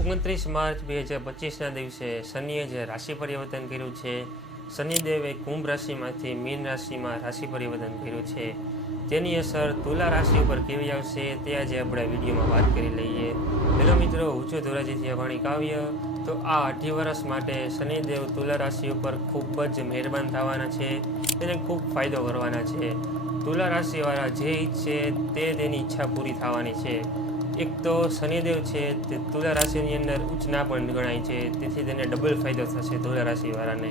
ઓગણત્રીસ માર્ચ બે હજાર પચીસના દિવસે શનિએ જે રાશિ પરિવર્તન કર્યું છે, શનિદેવે કુંભ રાશિમાંથી મીન રાશિમાં રાશિ પરિવર્તન કર્યું છે. તેની અસર તુલા રાશિ ઉપર કેવી આવશે તે આજે આપણે વિડીયોમાં વાત કરી લઈએ. હેલો મિત્રો, હું છું ધોરાજીથી અભાણી કાવ્ય. તો આ અઢી વર્ષ માટે શનિદેવ તુલા રાશિ ઉપર ખૂબ જ મહેરબાન થવાના છે તેને ખૂબ ફાયદો કરવાના છે. તુલા રાશિવાળા જે ઈચ્છે તે તેની ઈચ્છા પૂરી થવાની છે. એક તો શનિદેવ છે, તે તુલા રાશિની અંદર ઉચ્ચના પણ ગણાય છે, તેથી તેને ડબલ ફાયદો થશે તુલા રાશિવાળાને.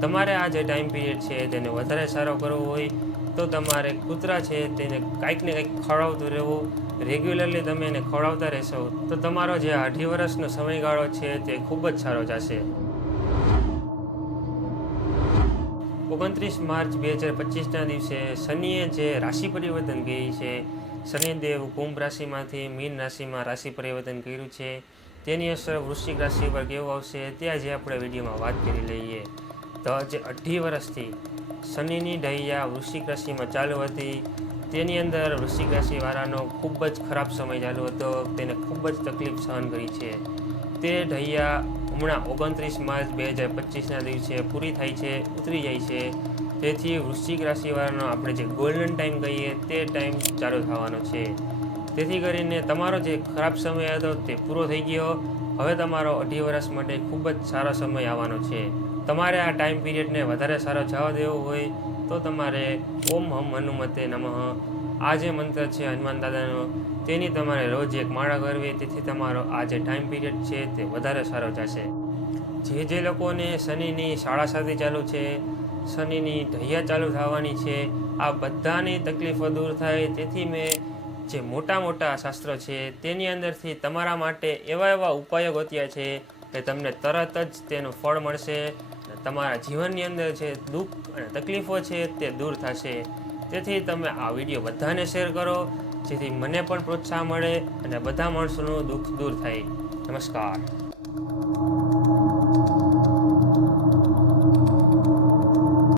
તમારે આ જે ટાઈમ પીરિયડ છે, તેને વધારે સારો કરવો હોય તો તમારે કૂતરા છે, તેને કાંઈક ને કંઈક ખવડાવતું રહેવું. રેગ્યુલરલી તમે એને ખવડાવતા રહેશો, તો તમારો જે અઢી વર્ષનો સમયગાળો છે, તે ખૂબ જ સારો જશે. ઓગણત્રીસ માર્ચ બે હજાર પચીસના દિવસે શનિએ જે રાશિ પરિવર્તન કરી છે શનિદેવ કુંભ રાશિમાંથી મીન રાશિમાં રાશિ પરિવર્તન કર્યું છે. તેની અસર વૃશ્ચિક રાશિ પર કેવું આવશે. તે આજે આપણે વિડીયોમાં વાત કરી લઈએ. તો જે અઢી વર્ષથી શનિની ઢૈયા વૃશ્ચિક રાશિમાં ચાલુ હતી. તેની અંદર વૃશ્ચિક રાશિવાળાનો ખૂબ જ ખરાબ સમય ચાલુ હતો. તેને ખૂબ જ તકલીફ સહન કરી છે. તે ઢૈયા હમણાં ઓગણત્રીસ માર્ચ બે હજાર પચીસના દિવસે પૂરી થાય છે, ઉતરી જાય છે. તેથી વૃશ્ચિક રાશિવાળાનો આપણે જે ગોલ્ડન ટાઈમ કહીએ તે ટાઈમ ચાલુ થવાનો છે. તેથી કરીને તમારો જે ખરાબ સમય હતો તે પૂરો થઈ ગયો. હવે તમારો અઢી વર્ષ માટે ખૂબ જ સારો સમય આવવાનો છે. તમારે આ ટાઈમ પીરિયડને વધારે સારો જવા દેવો હોય તો તમારે ઓમ હમ હનુમતે નમઃ. આ જે મંત્ર છે હનુમાન દાદાનો, તેની તમારે રોજ એક માળા કરવી. તેથી તમારો આ જે ટાઈમ પીરિયડ છે તે વધારે સારો જશે. જે જે લોકોને શનિની શાળા સાથે ચાલુ છે, શનિની ઢૈયા ચાલુ થવાની છે, આ બધાની તકલીફો દૂર થાય. તેથી મેં જે મોટા મોટા શાસ્ત્રો છે, તેની અંદરથી તમારા માટે એવા એવા ઉપાયો ગોત્યા છે કે તમને તરત જ તેનું ફળ મળશે તમારા જીવનની અંદર જે દુઃખ અને તકલીફો છે તે દૂર થશે. તેથી તમે આ વીડિયો બધાને શેર કરો, જેથી મને પણ પ્રોત્સાહન મળે અને બધા માણસોનું દુઃખ દૂર થાય. નમસ્કાર.